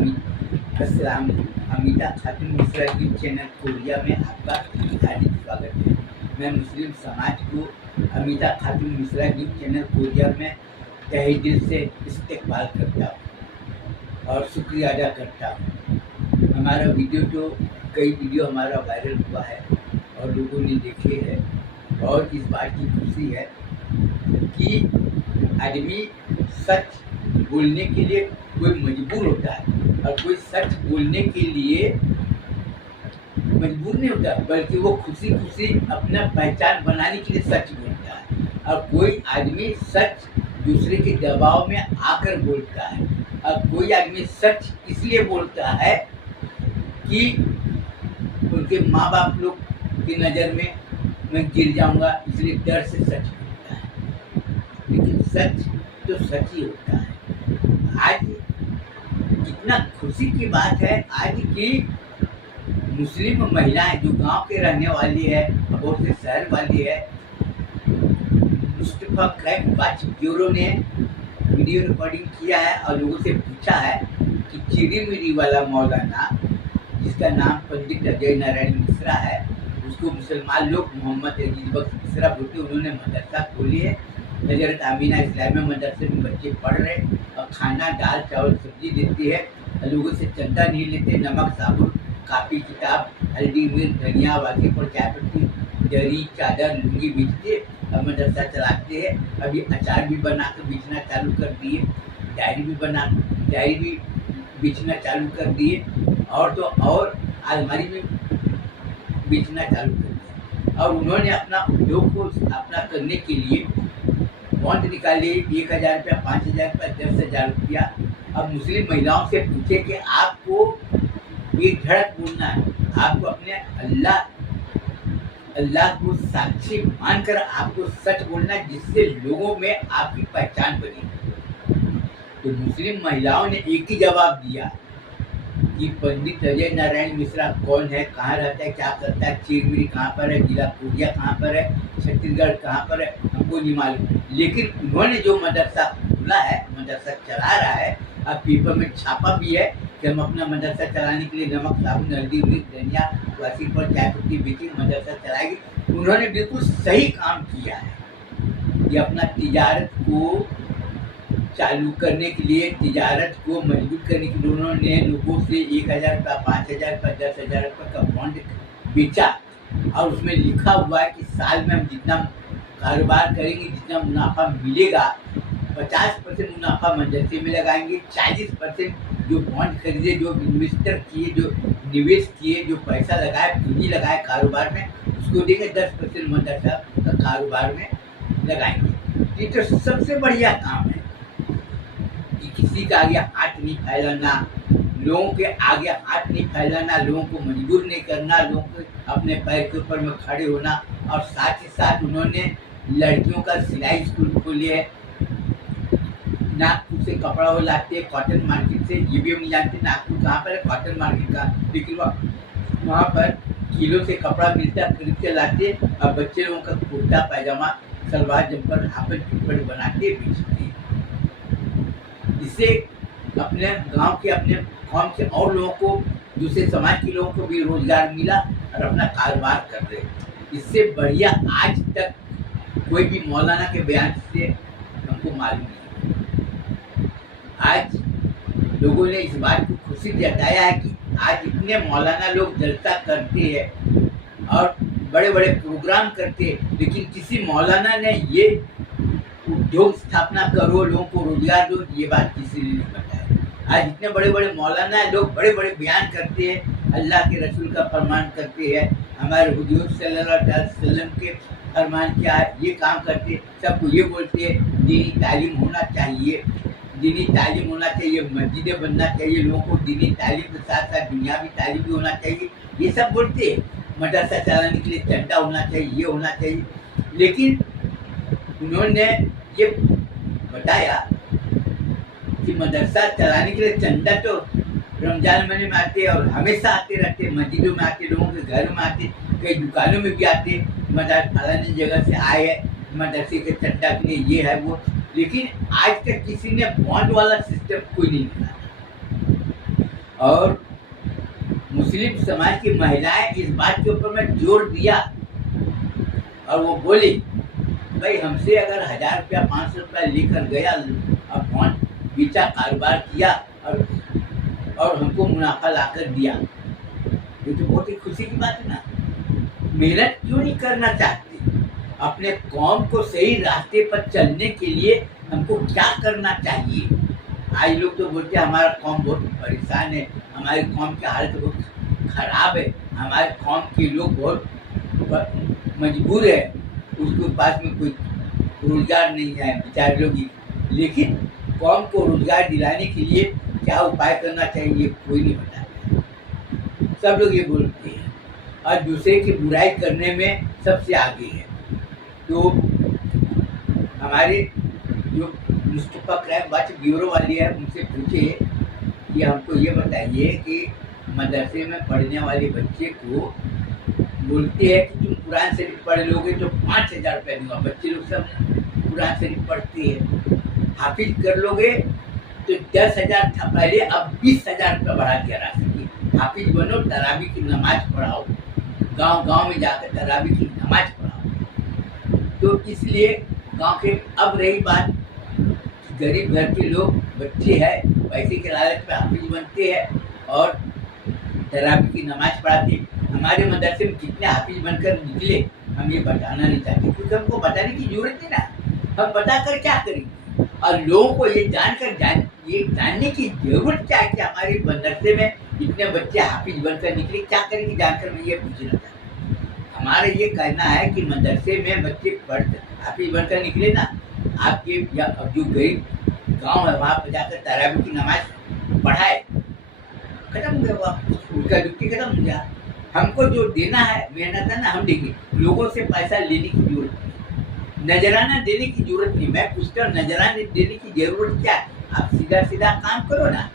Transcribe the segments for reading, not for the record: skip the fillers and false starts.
अस्सलाम अमिता खातून Mishra news channel Korea में आपका हार्दिक स्वागत है। मैं मुस्लिम समाज को अमिता खातून मिश्रा न्यूज चैनल कोरिया में तहे दिल से इस्तकबाल करता हूँ और शुक्रिया अदा करता हूँ। हमारा कई वीडियो हमारा वायरल हुआ है और लोगों ने देखे हैं और इस बात की खुशी है कि आदमी सच बोलने के लिए कोई मजबूर होता है और कोई सच बोलने के लिए मजबूर नहीं होता, बल्कि वो खुशी खुशी अपना पहचान बनाने के लिए सच बोलता है। और कोई आदमी सच दूसरे के दबाव में आकर बोलता है और कोई आदमी सच इसलिए बोलता है कि उनके माँ बाप लोग की नज़र में मैं गिर जाऊंगा, इसलिए डर से सच बोलता है। लेकिन सच तो सच ही होता है। आज कितना खुशी की बात है आज की मुस्लिम महिलाएं जो गांव के रहने वाली है और से शहर वाली है, मुस्तफा क्राइम वाच ब्यूरो ने वीडियो रिकॉर्डिंग किया है और लोगों से पूछा है कि चिड़ी मिरी वाला मौलाना जिसका नाम पंडित अजय नारायण मिश्रा है, उसको मुसलमान लोग मोहम्मद अजीज बख्श मिश्रा बोलते, उन्होंने मदरसा खोली है। हजरत आमीना इस्लामिया मदरसे में बच्चे पढ़ रहे और खाना दाल चावल सब्जी देती है, लोगों से चंदा नहीं लेते, नमक साबुन कापी किताब हल्दी मिर्च धनिया वासी पर चाय पत्ती दरी चादर लुंगी बेचते और मदरसा चलाते हैं। अभी अचार भी बना कर बेचना चालू कर दिए, डायरी भी बेचना चालू कर दिए और तो और अलमारी भी बेचना चालू कर दिया। और उन्होंने अपना उद्योग को अपना करने के लिए बॉन्ड निकाले 1000 रुपया 5000 रुपया 10,000 रुपया। अब मुस्लिम महिलाओं से पूछे कि आपको एक झड़क बोलना है, आपको अपने अल्लाह को साक्षी मानकर आपको सच बोलना है, जिससे लोगों में आपकी पहचान बनी। तो मुस्लिम महिलाओं ने एक ही जवाब दिया कि पंडित अजय नारायण मिश्रा कौन है, कहाँ रहता है, क्या करता है, चिरमिरी कहाँ पर है, जिला कोरिया कहाँ पर है, छत्तीसगढ़ कहाँ पर है, हमको नहीं मालूम। लेकिन उन्होंने जो मदरसा खोला है, मदरसा चला रहा है, अब पेपर में छापा भी है कि हम अपना मदरसा चलाने के लिए नमक साबुन हल्दी मिर्च धनिया वासी पर चाय पत्ती बेची मदरसा चलाएगी। उन्होंने बिल्कुल सही काम किया है। ये अपना तिजारत को चालू करने के लिए, तिजारत को मजबूत करने के लिए उन्होंने लोगों से 1000 रुपया 5000 रुपया 10,000 रुपये का बॉन्ड बेचा और उसमें लिखा हुआ है कि साल में हम जितना कारोबार करेंगे, जितना मुनाफा मिलेगा 50% मुनाफा मदरसे में लगाएंगे, 40% जो बॉन्ड खरीदे, जो इन्वेस्टर किए, जो निवेश किए, जो पैसा लगाए पूंजी लगाए कारोबार में, उसको देंगे, 10% मदरसा का कारोबार में लगाएंगे। ये तो सबसे बढ़िया काम है कि किसी का आगे हाथ नहीं फैलाना, लोगों के आगे हाथ नहीं फैलाना, लोगों को मजबूर नहीं करना, लोगों को अपने पैर के ऊपर में खड़े होना। और साथ ही साथ उन्होंने लड़कियों का सिलाई स्कूल खोले है। नागपुर से कपड़ा वो लाते हैं कॉटन मार्केट से, ये भी हम नहीं जानते नागपुर कहाँ पर है कॉटन मार्केट का, लेकिन वहाँ पर किलो से कपड़ा मिलता है, खरीद के लाते और बच्चे लोगों का कुर्ता पैजामा सलवार जम्पर हाफन चुप्पड़ बनाते बेचते। इससे अपने गांव के अपने कौम से और लोगों को, दूसरे समाज के लोगों को भी रोजगार मिला और अपना कारोबार कर रहे। इससे बढ़िया आज तक कोई भी मौलाना के बयान से हमको मालूम नहीं। आज लोगों ने इस बात को खुशी जताया है कि आज इतने मौलाना लोग जलसा करते हैं और बड़े बड़े प्रोग्राम करते हैं, लेकिन किसी मौलाना ने ये उद्योग स्थापना करो, लोगों को रोजगार दो, ये बात किसी ने नहीं बताया। आज इतने बड़े बड़े मौलाना लोग बड़े बड़े बयान करते हैं, अल्लाह के रसूल का फरमान करते हैं, हमारे हुजूर सल्लल्लाहु अलैहि वसल्लम के फरमान क्या है ये काम करते, सबको ये बोलते हैं दीनी तालीम होना चाहिए, दीनी तालीम होना चाहिए, मस्जिदें बनना चाहिए, लोगों को दीनी तालीम के साथ साथ दुनियावी तालीम भी होना चाहिए, ये सब बोलते हैं। मदरसा चलाने के लिए चंदा होना चाहिए, ये होना चाहिए। लेकिन उन्होंने ये बताया कि मदरसा चलाने के लिए चंदा तो रमजान महीने में आते और हमेशा आते रहते, मस्जिदों में आते, लोगों के घर में आते, कई दुकानों में भी आते, मदरसा जगह से आए हैं मदरसे के चंदा के लिए, ये है वो। लेकिन आज तक किसी ने बॉन्ड वाला सिस्टम कोई नहीं निकाला। और मुस्लिम समाज की महिलाएं इस बात के ऊपर मैं जोर दिया और वो बोली भाई हमसे अगर 1000 रुपया 500 रुपया लेकर गया और फोन बेचा कारोबार किया और हमको मुनाफा लाकर दिया, ये तो बहुत ही खुशी की बात है ना। मेहनत क्यों नहीं करना चाहते? अपने कौम को सही रास्ते पर चलने के लिए हमको क्या करना चाहिए? आज लोग तो बोलते हैं हमारा कौम बहुत परेशान है, हमारी कौम की हालत बहुत खराब है, हमारे कौम के लोग बहुत मजबूर है, उसके पास में कोई रोजगार नहीं है बेचारे लोग। लेकिन कौम को रोजगार दिलाने के लिए क्या उपाय करना चाहिए कोई नहीं बताता। सब लोग ये बोलते हैं और दूसरे की बुराई करने में सबसे आगे है। तो हमारे जो मुस्तफा क्राइम वाच ब्यूरो वाली है उनसे पूछे कि हमको ये बताइए कि मदरसे में पढ़ने वाले बच्चे को बोलते हैं कि तुम कुरान शरीफ पढ़ लोगे तो 5000 रुपया दूंगा। बच्चे लोग सब कुरान शरीफ पढ़ते हैं, हाफिज कर लोगे तो 10,000 था पहले, अब 20,000 रुपया बढ़ा दिया राशि। हाफिज बनो, तरावी की नमाज पढ़ाओ, गांव गांव में जाकर तरावी की नमाज पढ़ाओ। तो इसलिए गांव के अब रही बात, गरीब घर के लोग बच्चे हैं, पैसे के लालच में हाफिज बनते हैं और तरावी की नमाज पढ़ाते हैं। हमारे मदरसे में कितने हाफिज बनकर निकले हम ये बताना नहीं चाहते, क्योंकि हमको बताने की जरूरत है ना। हम बताकर क्या करेंगे? और लोगों को ये जानने की जरूरत क्या है कि हमारे मदरसे में इतने बच्चे हाफिज बनकर निकले, क्या करेंगे जानकर मैं ये पूछना चाहता हूँ। हमारा ये कहना है कि मदरसे में बच्चे हाफिज बनकर निकले ना, आपके जो गरीब गांव है वहाँ पर जाकर तरावी की नमाज पढ़ाए, खत्म हो गया, उसका दुखी खत्म हो गया। हमको जो देना है मेहनत है ना, हम देंगे। लोगों से पैसा लेने की जरूरत नहीं, नजराना देने की जरूरत नहीं। मैं पूछता हूँ नजराना देने की जरूरत क्या है? आप सीधा सीधा काम करो ना।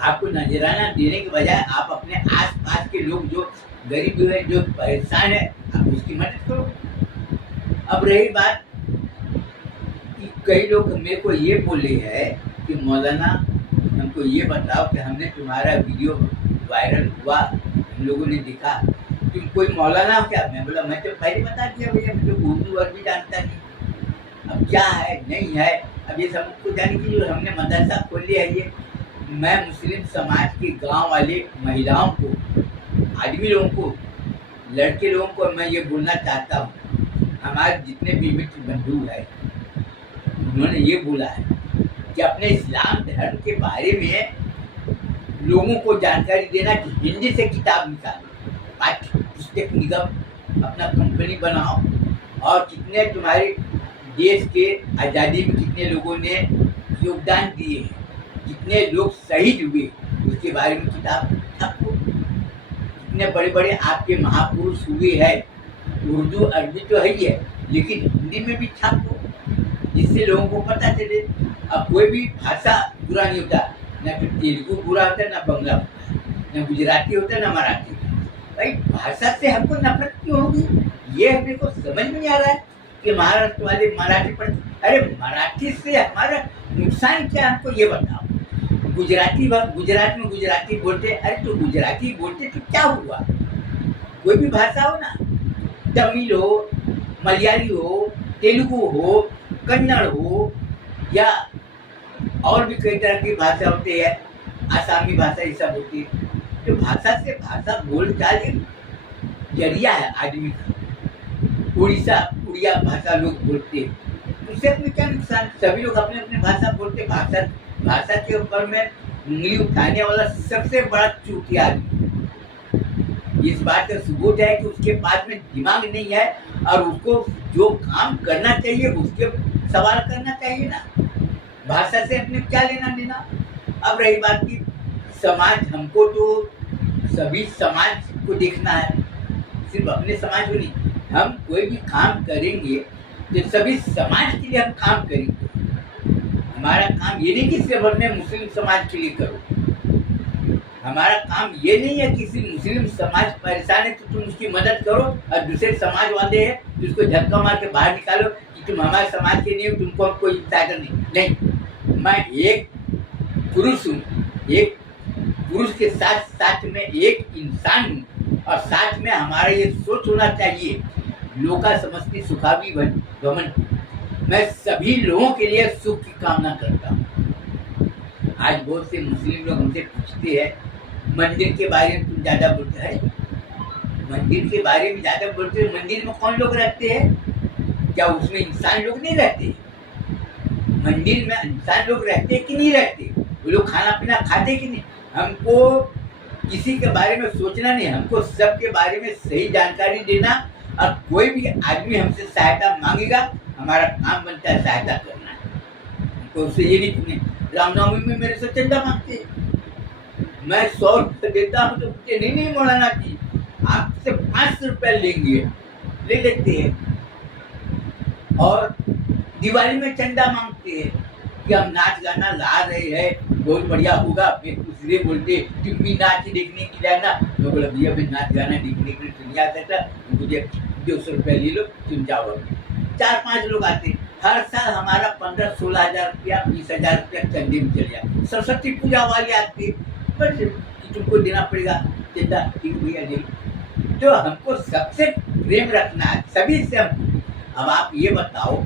आपको नजराना देने के बजाय आप अपने आस पास के लोग जो गरीब है, जो परेशान है, आप उसकी मदद करो। अब रही बात कि कई लोग मेरे को ये बोले है कि मौलाना हमको ये बताओ कि हमने तुम्हारा वीडियो वायरल हुआ, हम लोगों ने देखा, तुम कोई मौलाना हो क्या? मैं बोला मैं तो पहले बता दिया भैया, मैं तो उर्दू अरबी जानता नहीं। अब क्या है नहीं है, अब ये सबको जाने की जो हमने मदरसा खोल लिया है। ये मैं मुस्लिम समाज के गांव वाले महिलाओं को, आदमी लोगों को, लड़के लोगों को मैं ये बोलना चाहता हूँ, हमारे जितने भी मित्र बंधु है उन्होंने ये बोला है कि अपने इस्लाम धर्म के बारे में लोगों को जानकारी देना कि हिंदी से किताब निकालो, पाठ्य पुस्तक निगम अपना कंपनी बनाओ, और कितने तुम्हारे देश के आज़ादी में कितने लोगों ने योगदान दिए हैं, कितने लोग शहीद हुए, उसके बारे में किताब छापो। कितने बड़े बड़े आपके महापुरुष हुए हैं, उर्दू अरबी तो है ही है, लेकिन हिंदी में भी छापो, जिससे लोगों को पता चले। अब कोई भी भाषा बुरा नहीं होता, न तो तेलुगु बुरा होता है, न बंगला होता है, न गुजराती होता है, न मराठी। भाई भाषा से हमको नफरत क्यों होगी? ये हमने को समझ में नहीं आ रहा है कि महाराष्ट्र वाले मराठी पढ़ते, अरे मराठी से हमारा नुकसान क्या, हमको ये बताओ। गुजरात में गुजराती बोलते, अरे तो गुजराती बोलते तो क्या हुआ? कोई भी भाषा हो ना, तमिल हो, मलयाली हो, तेलुगु हो, कन्नड़ हो, या और भी कई तरह की भाषा होती है, आसामी भाषा ये सब होती है। तो भाषा से भाषा बोल चाल जरिया है आदमी का। उड़िया भाषा लोग बोलते हैं, उससे अपने क्या नुकसान? सभी लोग अपने अपने भाषा बोलते। भाषा के ऊपर में उंगली उठाने वाला सबसे बड़ा चूतिया आदमी। इस बात का सबूत है कि उसके पास में दिमाग नहीं है, और उसको जो काम करना चाहिए उसके सवाल करना चाहिए ना। भाषा से अपने क्या लेना देना? अब रही बात की समाज, हमको तो सभी समाज को देखना है, सिर्फ अपने समाज को नहीं। हम कोई भी काम करेंगे तो सभी समाज के लिए हम काम करेंगे। हमारा काम ये नहीं कि सिर्फ अपने मुस्लिम समाज के लिए करो। हमारा काम ये नहीं है किसी मुस्लिम समाज परेशान है तो तुम उसकी मदद करो, और दूसरे समाज वाले हैं तो उसको झटका मार के बाहर निकालो कि तुम हमारे समाज के नहीं हो, तुमको कोई ताकत नहीं। मैं एक पुरुष हूँ, एक पुरुष के साथ साथ में एक इंसान हूँ, और साथ में हमारा ये सोच होना चाहिए, लोका समस्ती सुखावी भवन, मैं सभी लोगों के लिए सुख की कामना करता हूँ। आज बहुत से मुस्लिम लोग हमसे पूछते हैं, मंदिर के बारे में तुम ज्यादा बोलते हैं, मंदिर के बारे में ज्यादा बोलते हैं, मंदिर में कौन लोग रहते हैं? क्या उसमें इंसान लोग नहीं रहते? मंदिर में इंसान लोग रहते कि नहीं रहते? वो लोग खाना पीना खाते कि नहीं? हमको किसी के बारे में सोचना नहीं, हमको सबके बारे में सही जानकारी देना, और कोई भी आदमी हमसे सहायता मांगेगा, हमारा काम बनता है सहायता करना। हमको उससे ये नहीं पूछे रामनवमी में मेरे से चंदा मांगते हैं, मैं 100 रुपये देता हूँ तो मुझे नहीं मौलाना जी आपसे 500 रुपये लेंगे, ले लेते हैं। और दिवाली में चंदा मांगते हैं कि हम नाच गाना ला रहे हैं, बहुत बढ़िया होगा, फिर दूसरे बोलते तुम भी नाच देखने के लिए ना, तो बोला भैया फिर नाच गाना देखने के लिए तुम नहीं आता था, मुझे 200 रुपये ले लो, तुम जाओ। 4-5 लोग आते, हर साल हमारा 15-16 हजार रुपया 20 हजार रुपया चंदे में चल जाए। सरस्वती पूजा वाले आते, बस तुमको देना पड़ेगा चंदा, ठीक भैया दे। तो हमको सबसे प्रेम रखना है, सभी से हमको। अब आप ये बताओ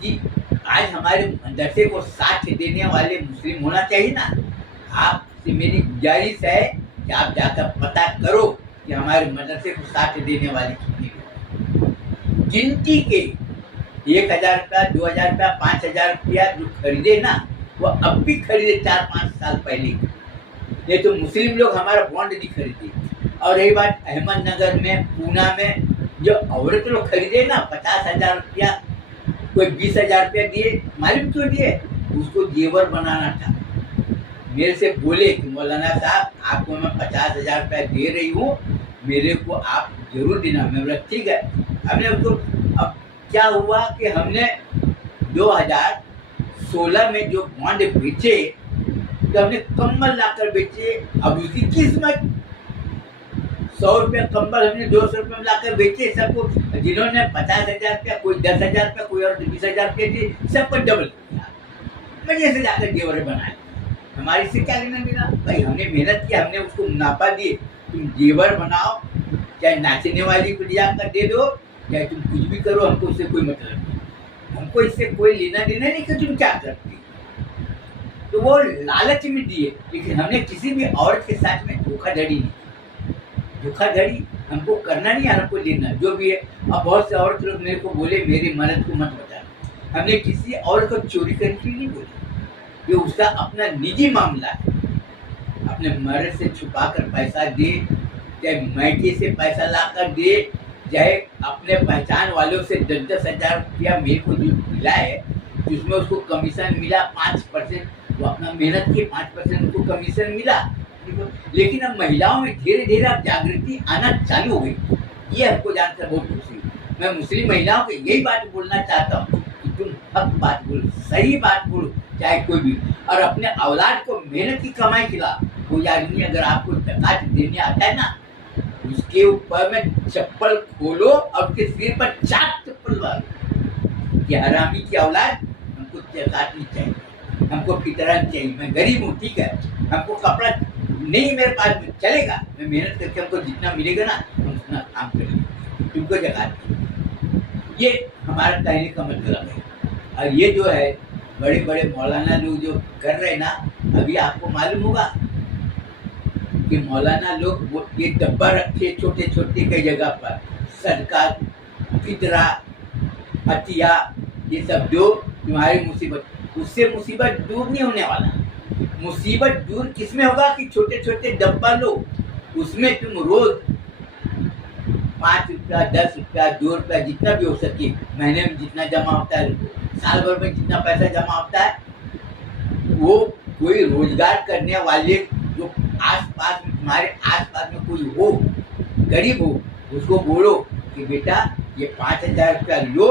कि आज हमारे मदरसे को साथ देने वाले मुस्लिम होना चाहिए ना। आपसे मेरी गुजारिश है कि आप जाकर पता करो कि हमारे मदरसे को साथ देने वाले कितने लोग। गिनती के 1000 रुपया, 2000 रुपया, 5000 रुपया जो खरीदे ना, वो अब भी खरीदे 4-5 साल पहले। ये तो मुस्लिम लोग हमारा बॉन्ड नहीं खरीदे। और रही बात अहमदनगर में, पूना में जो औरत लोग खरीदे ना 50,000 रुपया, कोई 20,000 रुपया दिए, मालूम क्यों दिए? उसको जेवर बनाना था। मेरे से बोले कि मौलाना साहब आपको मैं 50,000 रुपया दे रही हूँ, मेरे को आप जरूर देना। मैं बोला ठीक है। हमने उसको, अब क्या हुआ कि हमने 2016 में जो बॉन्ड बेचे, तो हमने कंबल लाकर बेचे। अब उसकी किस्मत, 100 रुपया कंबल हमने 200 रुपये में लाकर बेचे सबको। जिन्होंने 50,000 रुपया, कोई 10,000 रुपया, कोई और 20,000 रुपये दिए, सबको डबल किया। मजे से जाकर जेवर बनाए। हमारी इससे क्या लेना देना भाई? हमने मेहनत की, हमने उसको मुनाफा दिए। तुम जेवर बनाओ, चाहे नाचने वाली को जाकर दे दो, चाहे तुम कुछ भी करो, हमको उससे कोई मतलब नहीं। हमको इससे कोई लेना देना नहीं कि तुम क्या करते। तो वो लालच में दिए, लेकिन हमने किसी भी औरत के साथ में धोखाधड़ी नहीं। धोखाधड़ी हमको करना नहीं, हमको लेना जो भी है। अब बहुत से औरत लोग मेरे को बोले मेरी मर्द को मत बता। हमने किसी औरत को चोरी करने के लिए नहीं बोला, ये उसका अपना निजी मामला है। अपने मर्द से छुपा कर पैसा दे, चाहे मैके से पैसा ला कर दे, चाहे अपने पहचान वालों से 10-10 हजार रुपया मेरे को जो मिला है, जिसमें उसको कमीशन मिला 5%, वो अपना मेहनत के 5% उनको कमीशन मिला। लेकिन अब महिलाओं में धीरे धीरे अब जागृति आना चालू हो गई, ये हमको जानकर बहुत खुशी। मैं मुस्लिम महिलाओं को यही बात बोलना चाहता हूँ कि तुम हक बात बोलो, सही बात बोलो, चाहे कोई भी। और अपने औलाद को मेहनत की कमाई खिला। कोई आदमी अगर आपको ज़कात देने आता है ना, उसके ऊपर में चप्पल खोलो और उसके सिर पर 4 चप्पल मारो। ये हरामी की औलाद, हमको ज़कात नहीं चाहिए, हमको फितरत चाहिए। मैं गरीब हूँ, ठीक है, हमको कपड़ा नहीं मेरे पास में चलेगा, मैं मेहनत करके हमको जितना मिलेगा ना हम उतना काम करेंगे, तुमको ज़कात नहीं। ये हमारा कहने का मतलब है। और ये जो है बड़े बड़े मौलाना लोग जो कर रहे हैं ना, अभी आपको मालूम होगा कि मौलाना लोग ये डब्बा रखे छोटे छोटे कई जगह पर, सदका, फितरा, अतिया, ये सब जो तुम्हारी मुसीबत, उससे मुसीबत दूर नहीं होने वाला। मुसीबत दूर किसमें होगा कि छोटे छोटे डब्बा लो, उसमें तुम रोज 5 रुपया, 10 रुपया, 2 रुपया, जितना भी हो सके, महीने में जितना जमा होता है, साल भर में जितना पैसा जमा होता है, वो कोई रोजगार करने वाले जो आसपास में, तुम्हारे आसपास में कोई हो, गरीब हो, उसको बोलो कि बेटा ये 5,000 रुपया लो,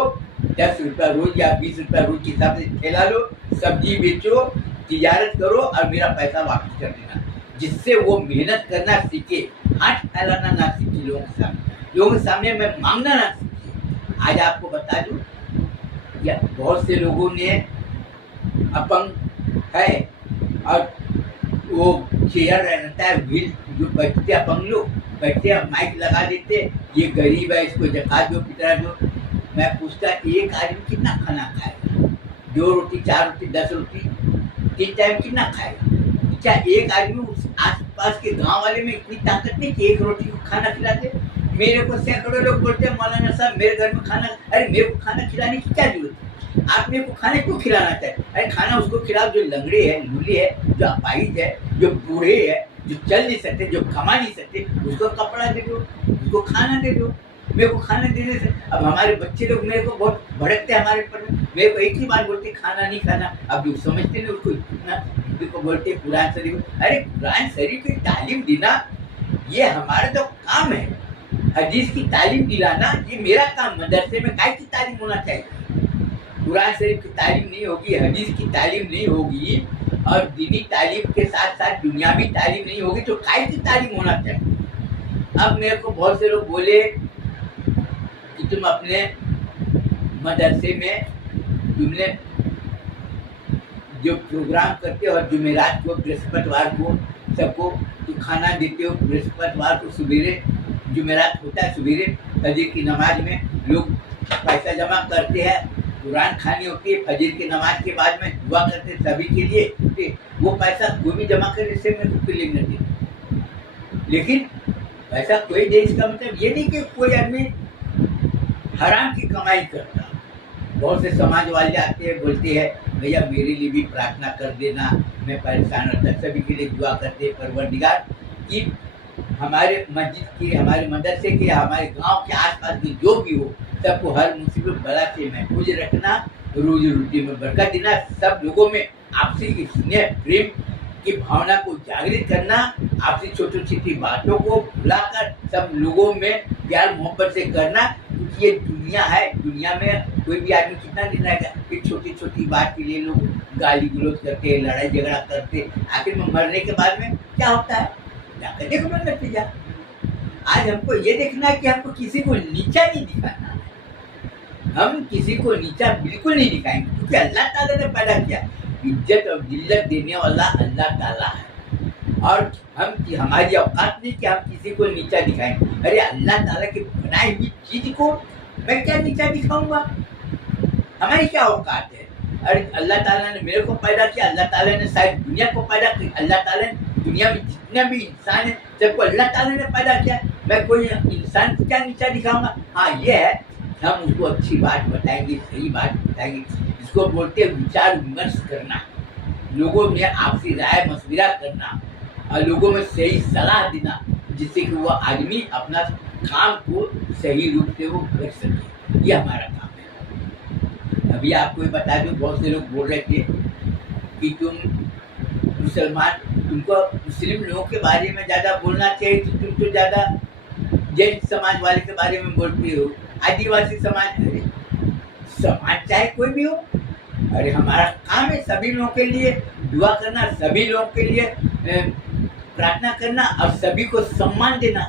10 रुपया रोज या 20 रुपया रोज के हिसाब से ठेला लो, सब्जी बेचो, तिजारत करो और मेरा पैसा वापस कर देना। जिससे वो मेहनत करना सीखे, हाथ फैलाना ना सीखे लोगों के सामने में मांगना ना सीखे। आज आपको बता दूं, या बहुत से लोगों ने अपंग है और वो चेयर रहता है, व्हील, जो बैठते अपंग लोग बैठते हैं, माइक लगा देते, ये गरीब है इसको जकात दो, पितरा दो। मैं पूछता एक आदमी कितना खाना खाएगा? 2 रोटी 4 रोटी 10 रोटी 3 टाइम कितना खाएगा? क्या एक आदमी उस आसपास के गांव वाले में इतनी ताकत नहीं कि 1 रोटी को खाना खिलाते? मेरे को सैकड़ों लोग बोलते हैं मौलाना साहब मेरे घर में खाना, अरे मेरे को खाना खिलाने की क्या जरूरत है? आप मेरे को खाना क्यों खिलाना चाहते? अरे खाना उसको खिलाओ जो लंगड़े है, लूले है, जो अपाहिज है, जो बूढ़े है, जो चल नहीं सकते, जो कमा नहीं सकते, उसको कपड़ा दे दो, उसको खाना दे दो। मेरे को खाना देने से अब हमारे बच्चे लोग मेरे को बहुत भड़कते हैं हमारे पर, मेरे को एक ही बात बोलते खाना नहीं खाना। अब लोग समझते नहीं उसको, इतना को बोलते कुरान शरीफ। अरे कुरान शरीफ की तालीम देना ये हमारा तो काम है, हदीस की तालीम दिलाना ये मेरा काम। मदरसे में काय की तालीम होना चाहिए? कुरान शरीफ की तालीम नहीं होगी, हदीस की तालीम नहीं होगी और दीनी तालीम के साथ साथ दुनियावी तालीम नहीं होगी तो काय की तालीम होना चाहिए? अब मेरे को बहुत से लोग बोले कि तुम अपने मदरसे में तुमने जो प्रोग्राम करते हो और जुमेरात को, बृहस्पतिवार को सबको तो खाना देते हो, बृहस्पतिवार को सवेरे जुमेरात होता है, सवेरे फजर की नमाज में लोग पैसा जमा करते हैं, कुरान खानी होती है, फजर की नमाज के बाद में दुआ करते हैं सभी के लिए, वो पैसा कोई भी जमा करे इससे मैं कुछ क्लेम नहीं देता। लेकिन पैसा कोई दे इसका मतलब ये नहीं कि कोई आदमी हराम की कमाई करता। बहुत से समाज वाले आते हैं, बोलते हैं भैया मेरे लिए भी प्रार्थना कर देना, मैं परेशान रहता, सभी के लिए दुआ करते हैं परवरदिगार कि हमारे मस्जिद के, हमारे मदरसे के, हमारे गांव के आसपास के जो भी हो सबको हर मुसीबत बला से महफूज रखना, रोजी रोटी में बरकत देना, सब लोगों में आपसी स्नेह प्रेम की भावना को जागृत करना, आपसी छोटी छोटी बातों को भुलाकर सब लोगों में प्यार मोहब्बत से करना। क्योंकि ये दुनिया है, दुनिया में कोई भी आदमी कितना दिन रहेगा कि छोटी छोटी बात के लिए लोग गाली गलौज करते, लड़ाई झगड़ा करते, आखिर में मरने के बाद में क्या होता है? जाकर देखो मन लगती जा। आज हमको ये देखना है कि हमको किसी को नीचा नहीं दिखाना है, हम किसी को नीचा बिल्कुल नहीं दिखाएंगे क्योंकि अल्लाह ताला ने पैदा किया, इज्जत और जिल्लत देने वाला अल्लाह ताला है और हम हमारी औकात नहीं कि हम किसी को नीचा दिखाएं। अरे अल्लाह ताला की बनाई हुई चीज को मैं क्या नीचा दिखाऊंगा? हमारी क्या औकात है? अरे अल्लाह ताला ने मेरे को पैदा किया, अल्लाह ताला ने सारी दुनिया को पैदा किया, अल्लाह ताला ने दुनिया में जितने भी इंसान है सबको अल्लाह ताला ने पैदा किया, मैं कोई इंसान को क्या नीचा दिखाऊंगा? हाँ ये है, हम उसको अच्छी बात बताएंगे, सही बात बताएंगे, इसको बोलते हैं विचार विमर्श करना, लोगों में आपसी राय मशविरा करना और लोगों में सही सलाह देना जिससे कि वो आदमी अपना काम को सही रूप से वो कर सके, ये हमारा काम है। अभी आपको ये बता दूं, बहुत से लोग बोल रहे थे कि तुम मुसलमान, तुमको मुस्लिम लोगों के बारे में ज़्यादा बोलना चाहिए, तो तुम तो ज़्यादा जैन समाज वाले के बारे में बोलते हो, आदिवासी समाज, समाज चाहे कोई भी हो, अरे हमारा काम है सभी लोगों के लिए दुआ करना, सभी लोगों के लिए प्रार्थना करना और सभी को सम्मान देना।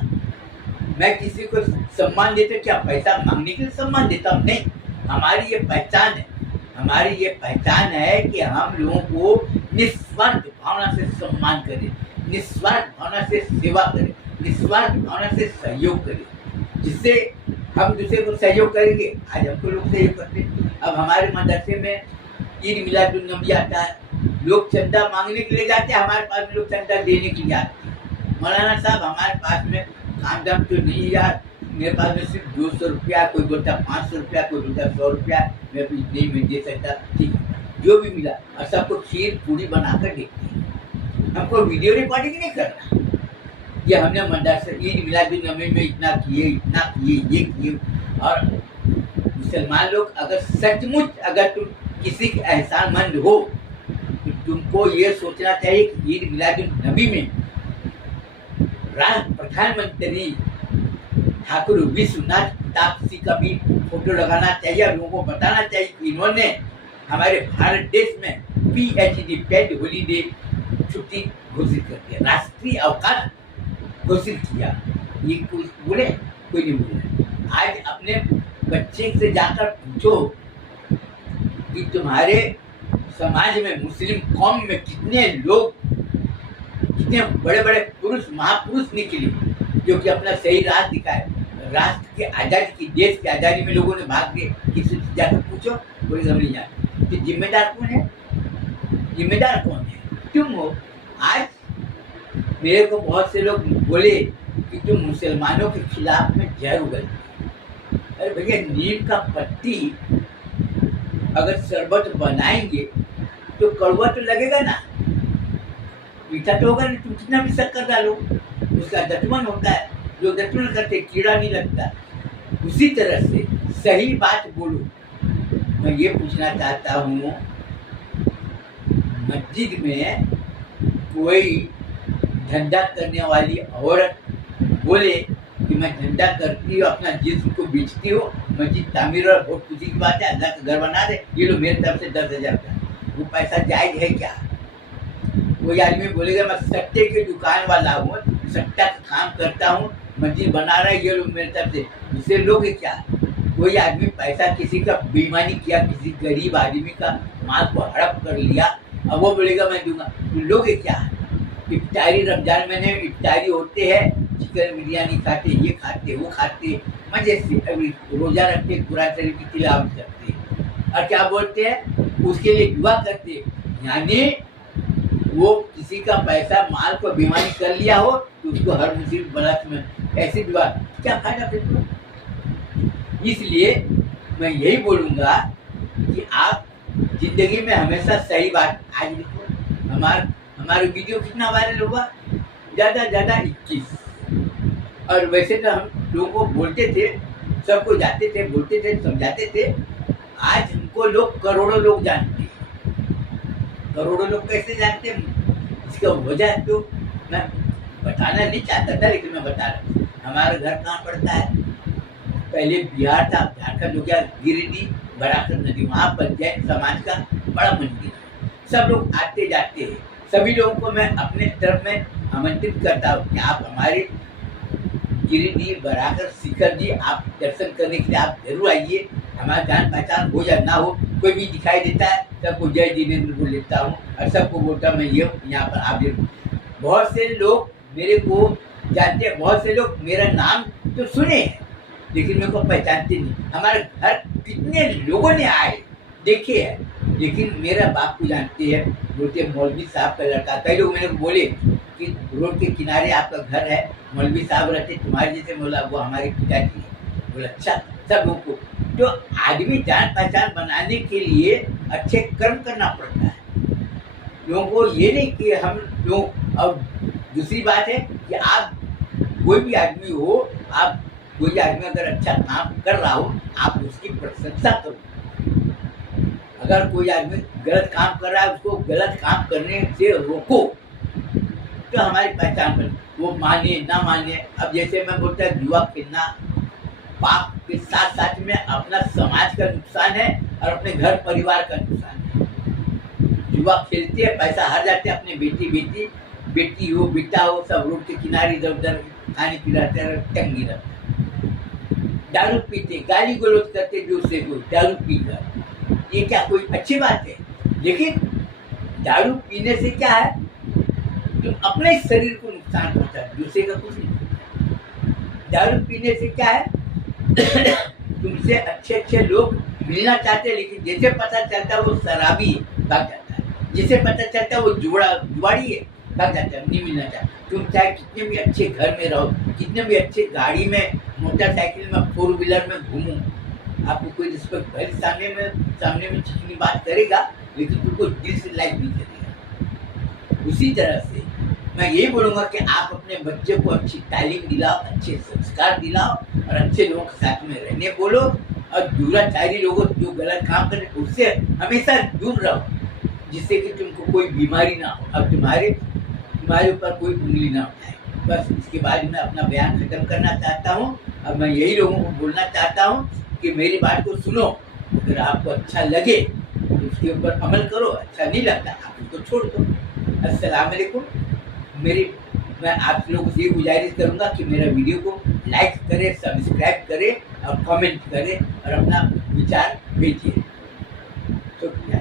मैं किसी को सम्मान देता क्या पैसा मांगने के लिए सम्मान देता हूँ? नहीं, हमारी ये पहचान है, हमारी ये पहचान है कि हम लोगों को निस्वार्थ भावना से सम्मान करें, निस्वार्थ भावना से सेवा करें, निस्वार्थ भावना से सहयोग करें, जिससे हम दूसरे को सहयोग करेंगे। आज हमको लोग सहयोग करते हैं। अब हमारे मदरसे में ईद मिलादुन नबी आता है, लोग चंदा मांगने के लिए जाते हैं, हमारे पास में लोग चंदा देने के लिए आते हैं। मौलाना साहब हमारे पास में काम धाम तो नहीं यार, मेरे पास में सिर्फ 200 रुपया, कोई बोलता 500 रुपया, कोई बोलता 100 रुपया, मैं कुछ नहीं में दे सकता, ठीक है जो भी मिला, और सबको खीर पूरी बनाकर देते हैं। हमको वीडियो रिकॉर्डिंग नहीं करना, ये हमने मदरसे ईद मिलादुन नबी में इतना किए, ये किए। और मुसलमान लोग अगर सचमुच अगर तुम किसी के एहसानमंद हो तो तुमको ये सोचना चाहिए कि ईद मिलादुन नबी में प्रधानमंत्री ठाकुर विश्वनाथ प्रताप सिंह का भी फोटो लगाना चाहिए और लोगों को बताना चाहिए कि इन्होंने हमारे भारत देश में PhD पेड हॉलीडे छुट्टी घोषित कर दिया, राष्ट्रीय अवकाश घोषित किया। ये कोई बोले? कोई नहीं बोले। आज अपने बच्चे से जाकर पूछो कि तुम्हारे समाज में, मुस्लिम कौम में कितने लोग कितने बड़े बड़े पुरुष महापुरुष निकले जो कि अपना सही राह दिखाए। राष्ट्र के आज़ादी की, देश की आज़ादी में लोगों ने भाग दिए। किसी से जाकर पूछो, कोई समझ नहीं जाती। तो जिम्मेदार कौन है? जिम्मेदार कौन है? तुम हो। आज मेरे को बहुत से लोग बोले कि तुम मुसलमानों के खिलाफ में जहर उगलते। अरे भैया, नीम का पत्ती अगर शरबत बनाएंगे तो कड़वा तो लगेगा ना, मीठा तो होगा नहीं। तुम कितना भी शक्कर डालो, उसका दतमन होता है। जो दतमन करते कीड़ा नहीं लगता। उसी तरह से सही बात बोलो। मैं ये पूछना चाहता हूँ, मस्जिद में कोई धंधा करने वाली औरत बोले कि मैं धंधा करती हूँ, अपना जिस्म को बेचती हूँ, मस्जिद तामीर और बहुत खुशी की बात है, अल्लाह का घर बना दे, ये लो मेरे तरफ से 10,000 का, वो पैसा जायज है क्या? कोई आदमी बोलेगा मैं सट्टे की दुकान वाला हूँ, सट्टा का काम करता हूँ, मस्जिद बना रहा है, ये लो मेरे तरफ से, इसे लोगे क्या? कोई आदमी पैसा किसी का बेईमानी किया, किसी गरीब आदमी का माल को हड़प कर लिया, अब वो बोलेगा मैं दूंगा, तो लोगे क्या? इफ्तारी, रमजान महीने में इफ्तारी होते हैं, चिकन बिरयानी खाते, ये खाते, वो खाते, मजे से अभी रोजा रखते, कुरान शरीफ की तिलावत करते, और क्या बोलते हैं, उसके लिए दुआ करते। यानी वो किसी का पैसा माल को बेईमानी कर लिया हो तो उसको हर मुसीबत बलात में ऐसी दुआ, क्या फायदा फिर तो? इसलिए मैं यही बोलूँगा कि आप जिंदगी में हमेशा सही बात। आज देखो हमारे वीडियो कितना वायरल हुआ, ज़्यादा 21। और वैसे तो हम लोगों को बोलते थे, सबको जाते थे, बोलते थे, समझाते थे। आज हमको लोग करोड़ों लोग जानते हैं। करोड़ों लोग कैसे जानते हैं? इसका वजह तो मैं बताना नहीं चाहता था, लेकिन मैं बता रहा हूँ। हमारा घर कहाँ पड़ता है? पहले बिहार था, झारखंड हो गया, गिरिडीह, बराकर नदी, वहाँ पर जैन समाज का बड़ा मंदिर है। सब लोग आते जाते हैं। सभी लोगों को मैं अपने तरफ में आमंत्रित करता हूँ कि आप हमारे गिरिडीह, बराकर, शिखर जी आप दर्शन करने के लिए आप जरूर आइए। हमारा जान पहचान हो या ना हो, कोई भी दिखाई देता है, सबको जय जिनेंद्र बोल लेता हूँ और सबको बोलता मैं ये यहाँ पर आप जरूर। बहुत से लोग मेरे को जानते हैं, बहुत से लोग मेरा नाम तो सुने हैं लेकिन मेरे को पहचानते नहीं। हमारे घर कितने लोगों ने आए, देखे हैं, लेकिन मेरा बाप को जानते हैं, बोलते मौलवी साहब का लड़का। कई लोग मेरे को बोले कि रोड के किनारे आपका घर है, मौलवी साहब रहते तुम्हारे जैसे। बोला वो हमारे पिताजी है। बोला अच्छा। सब लोगों को तो आदमी जान पहचान बनाने के लिए अच्छे कर्म करना पड़ता है। लोगों को ये नहीं कि हम लोग। और दूसरी बात है कि आप कोई भी आदमी हो, आप कोई आदमी अगर अच्छा काम कर रहा हो, आप उसकी प्रशंसा करो। अगर कोई आदमी गलत काम कर रहा है, उसको गलत काम करने से रोको, तो हमारी पहचान कर। वो माने ना माने, अब जैसे मैं बोलता है जुआ खेलना पाप के साथ साथ में अपना समाज का नुकसान है और अपने घर परिवार का नुकसान है। जुआ खेलते हैं, पैसा हार जाते हैं, अपने बेटी हो, बेटा हो, सब रोड के किनारे इधर उधर खाने पिलाते टंगी रहते। दारू पीते, गाली गलौज करते जोर से, कोई दारू पीकर, ये क्या कोई अच्छी बात है? लेकिन दारू पीने से क्या है, तुम अपने शरीर को नुकसान पहुंचा, दूसरे का कुछ नहीं। दारू पीने से क्या है, तुमसे अच्छे लोग मिलना चाहते हैं, लेकिन जैसे पता चलता है वो शराबी भाग जाता है, जिसे पता चलता है वो जुआड़ी है, भाग जाता है, नहीं मिलना चाहता। तुम चाहे कितने भी अच्छे घर में रहो, कितने भी अच्छे गाड़ी में, मोटरसाइकिल में, 4 व्हीलर में घूमो, आपको कोई रिस्पेक्ट भले सामने में चिकनी बात करेगा, लेकिन तुमको दिल से लाइक नहीं करेगा। उसी तरह से मैं यही बोलूँगा कि आप अपने बच्चे को अच्छी तालीम दिलाओ, अच्छे संस्कार दिलाओ और अच्छे लोगों के साथ में रहने बोलो। और दुराचारी लोगों जो गलत काम करे उससे हमेशा दूर रहो, जिससे कि तुमको कोई बीमारी ना हो और तुम्हारे ऊपर कोई उंगली ना उठाए। बस इसके बाद मैं अपना बयान खत्म करना चाहता हूँ और मैं यही लोगों को बोलना चाहता हूँ कि मेरी बात को सुनो। अगर आपको अच्छा लगे तो उसके ऊपर अमल करो, अच्छा नहीं लगता आप उसको छोड़ दो। अस्सलाम वालेकुम। मैं आप लोगों से ये गुजारिश करूँगा कि मेरा वीडियो को लाइक करें, सब्सक्राइब करें और कमेंट करें और अपना विचार भेजिए। शुक्रिया।